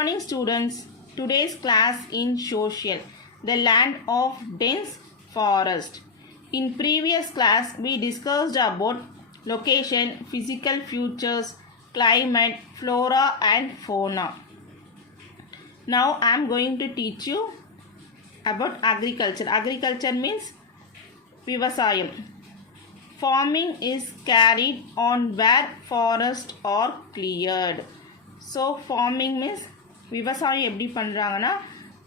Morning students, today's class in social, the land of dense forest. In previous class, we discussed about location, physical features, climate, flora and fauna. Now I am going to teach you about agriculture. Agriculture means vivasayam. Farming is carried on where forests are cleared. So farming means விவசாயம் எப்படி பண்ணுறாங்கன்னா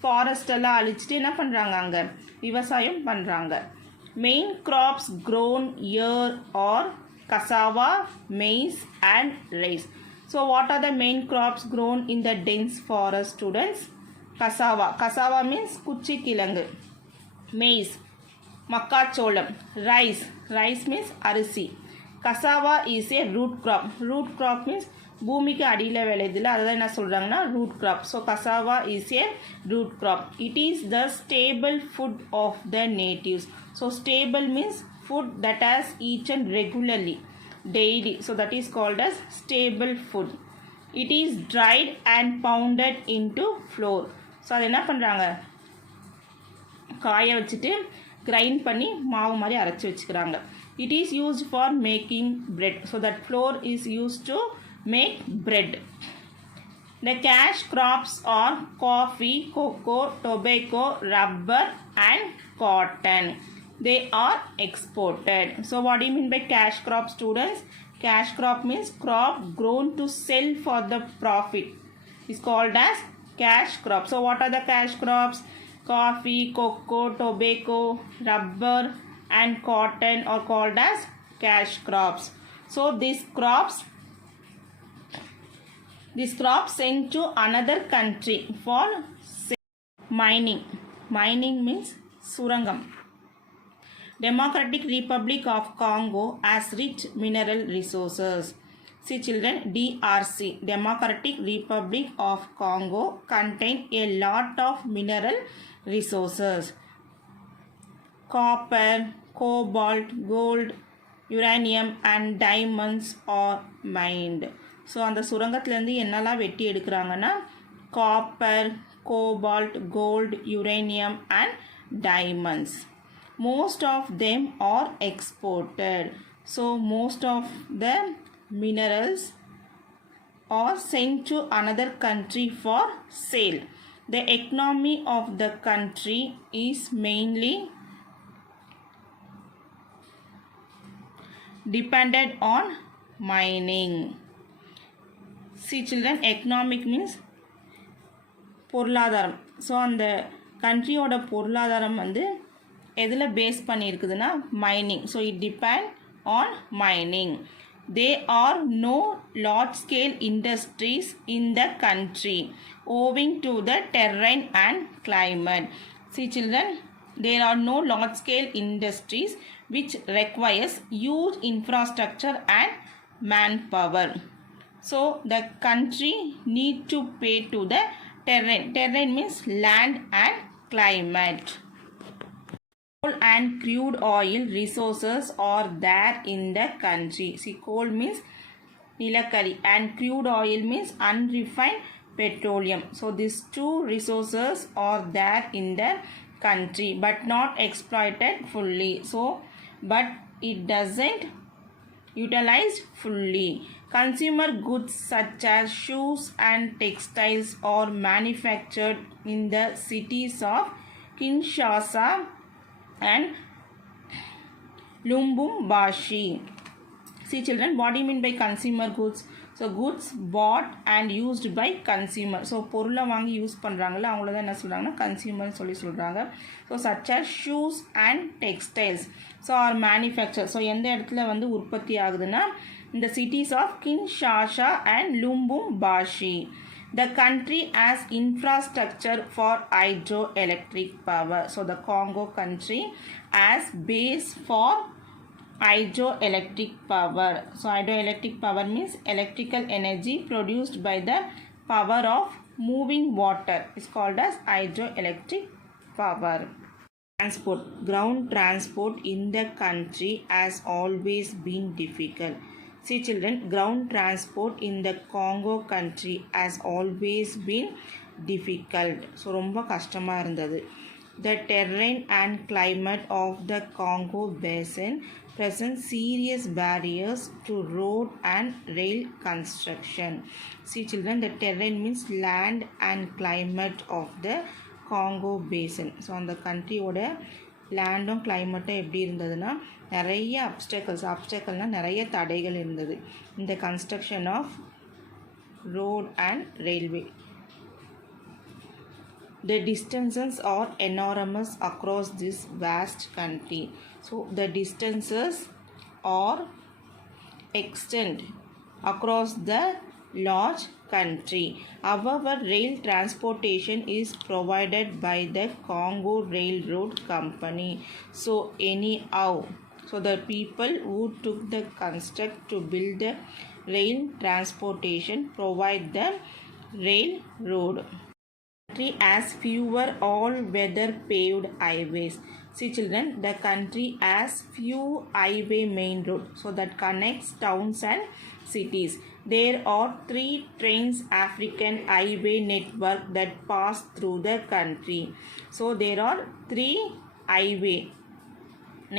ஃபாரஸ்ட் எல்லாம் அழிச்சிட்டு என்ன பண்ணுறாங்க அங்கே விவசாயம் பண்ணுறாங்க. Main crops grown here are cassava, maize and rice. So what are the main crops grown in the dense forest students? Cassava. Cassava means குச்சி கிழங்கு. Maize மக்காச்சோளம். Rice. Rice means அரிசி. Cassava is a root crop. Root crop means பூமிக்கு அடியில் விளையுதுல அதுதான் என்ன சொல்கிறாங்கன்னா root crop. So cassava is a root crop. It is the staple food of the natives. So staple means food that has eaten regularly daily. So that is called as staple food. It is dried and pounded into flour. So அது என்ன பண்ணுறாங்க காய வச்சுட்டு கிரைண்ட் பண்ணி மாவு மாதிரி அரைச்சி வச்சுக்கிறாங்க. It is used for making bread. So that floor is used to make bread. The cash crops are coffee, cocoa, tobacco, rubber and cotton. They are exported. So what do you mean by cash crop students? Cash crop means crop grown to sell for the profit. It's called as cash crop. So what are the cash crops? Coffee, cocoa, tobacco, rubber and cotton are called as cash crops. So these crops sent to another country for mining. Mining means surangam. Democratic Republic of Congo has rich mineral resources. See children, DRC, Democratic Republic of Congo, contain a lot of mineral resources. Copper, cobalt, gold, uranium and diamonds are mined. So அந்த சுரங்கத்துலேருந்து என்னெல்லாம் வெட்டி எடுக்கிறாங்கன்னா copper, cobalt, gold, uranium and diamonds. Most of them are exported. So most of the minerals are sent to another country for sale. The economy of the country is mainly depended on mining. See children, economic means பொருளாதாரம். So அந்த கண்ட்ரியோட பொருளாதாரம் வந்து எதில் base பண்ணியிருக்குதுன்னா mining. So it depend on mining. There are no large scale industries in the country owing to the terrain and climate. See children, there are no large scale industries which requires huge infrastructure and manpower. So the country need to pay to the terrain. Terrain means land and climate. Coal and crude oil resources are there in the country. See, coal means nilakari and crude oil means unrefined petroleum. So these two resources are there in the country but not exploited fully. So but it doesn't utilize fully. Consumer goods such as shoes and textiles are manufactured in the cities of Kinshasa and Lubumbashi. See children, what do you mean by consumer goods? So goods bought and used by consumer. So பொருளை வாங்கி யூஸ் பண்ணுறாங்கள அவங்கள தான் என்ன சொல்கிறாங்கன்னா கன்சியூமர்னு சொல்கிறாங்க. So such as shoes and textiles. So are manufacture. So எந்த இடத்துல வந்து உற்பத்தி ஆகுதுன்னா இந்த cities of Kinshasa and Lubumbashi. The country has infrastructure for hydroelectric power. So the Congo country has base for hydroelectric power. So hydroelectric power means electrical energy produced by the power of moving water. It's called as hydroelectric power. Ground transport in the country has always been difficult. See children, ground transport in the Congo country has always been difficult. So ரொம்ப கஷ்டமா இருந்தது. The terrain and climate of the Congo basin present serious barriers to road and rail construction. See children, the terrain means land and climate of the Congo basin. So அந்த கண்ட்ரியோட லேண்டும் கிளைமேட்டும் எப்படி இருந்ததுன்னா நிறைய அப்டக்கல்னால் நிறைய தடைகள் இருந்தது இந்த construction of road and railway. The distances are enormous across this vast country. So the distances are extend across the large country. However, rail transportation is provided by the Congo Railroad Company. So anyhow, so the people who took the construct to build the rail transportation provide the railroad. Country has fewer all-weather paved highways. See children, the country has few highway main road so that connects towns and cities. There are 3 Trans-African highway network that pass through the country. So there are 3 highway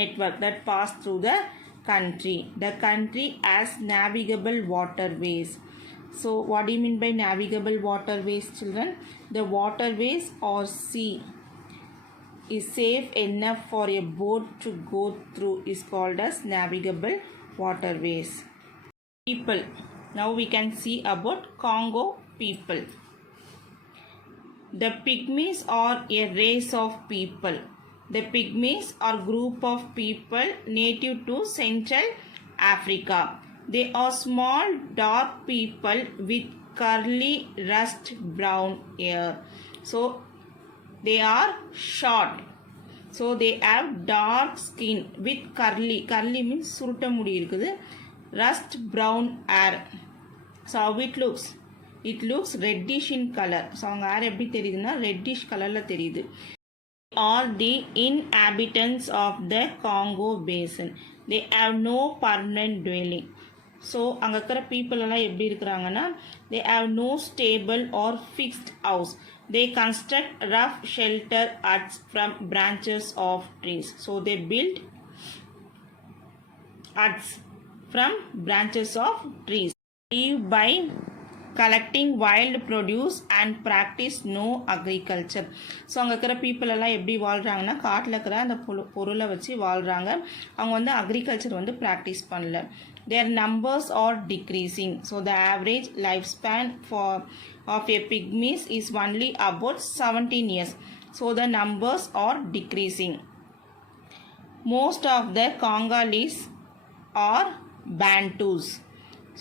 network that pass through the country. The country has navigable waterways. So what do you mean by navigable waterways children? The waterways or sea is safe enough for a boat to go through is called as navigable waterways. People. Now we can see about Congo people. The Pygmies are a race of people. The Pygmies are group of people native to Central Africa. They are small dark people with curly rust brown hair. So they are short. So they have dark skin with curly means சுருட்ட முடி இருக்குது, rust brown hair. So how it looks? It looks reddish in color. So அவங்க hair எப்படி தெரியுதுன்னா reddish கலர்ல தெரியுது. Are the inhabitants of the Congo basin. They have no permanent dwelling. So அங்கே இருக்கிற பீப்புள் எல்லாம் எப்படி இருக்கிறாங்கன்னா they have no stable or fixed house. They construct rough shelter huts from branches of trees. So they build huts from branches of trees. Live by collecting wild produce and practice no agriculture. So அங்கே இருக்கிற பீப்புள் எல்லாம் எப்படி வாழ்கிறாங்கன்னா காட்டில் இருக்கிற அந்த பொருளை வச்சு வாழ்கிறாங்க. அவங்க வந்து அக்ரிகல்ச்சர் வந்து ப்ராக்டிஸ் பண்ணல. Their numbers are decreasing. So the average lifespan of a pygmies is only about 17 years. So the numbers are decreasing. Most of the Congolese are Bantus.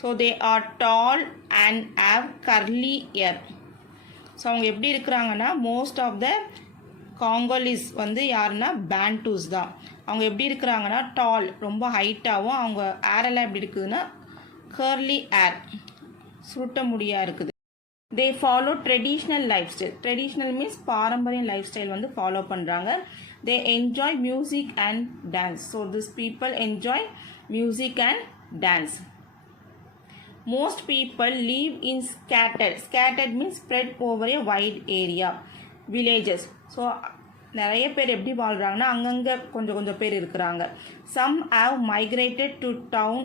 So they are tall and have curly hair. So அவங்க எப்படி இருக்கிறாங்கன்னா most of த காங்கோலிஸ் வந்து யாருன்னா பேண்டூஸ் தான். அவங்க எப்படி இருக்கிறாங்கன்னா டால் ரொம்ப ஹைட்டாகவும் அவங்க ஏரெல்லாம் எப்படி இருக்குதுன்னா கர்லி ஏர் சுருட்ட முடியாக இருக்குது. They follow traditional life style. Traditional means பாரம்பரிய லைஃப் ஸ்டைல் வந்து ஃபாலோ பண்ணுறாங்க. They enjoy music and dance. So this people enjoy music and dance. Most people live in scattered means spread over a wide area villages. So நிறைய பேர் எப்படி வாழ்கிறாங்கன்னா அங்கங்கே கொஞ்சம் பேர் இருக்கிறாங்க. Some have migrated to town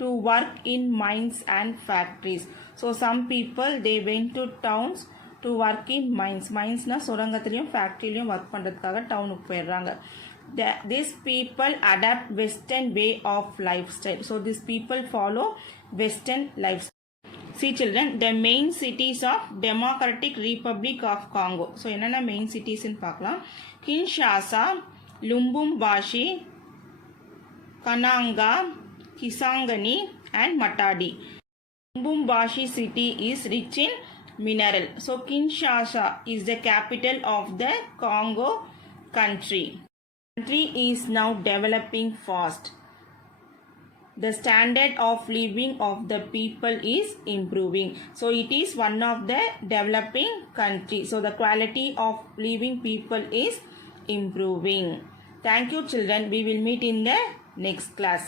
to work in mines and factories. So some people they went to towns to work in minesனா சுரங்கத்துலேயும் ஃபேக்ட்ரிலையும் ஒர்க் பண்ணுறதுக்காக டவுனுக்கு போயிடுறாங்க. These people adapt western way of lifestyle. So these people follow western lifestyle. See children, the main cities of Democratic Republic of Congo. So என்னென்ன main cities ன்னு பார்க்கலாம். Kinshasa, Lubumbashi, Kananga, Kisangani and Matadi. Lubumbashi city is rich in mineral. So Kinshasa is the capital of the Congo country. Country is now developing fast. The standard of living of the people is improving. So it is one of the developing country. So the quality of living people is improving. Thank you children. We will meet in the next class.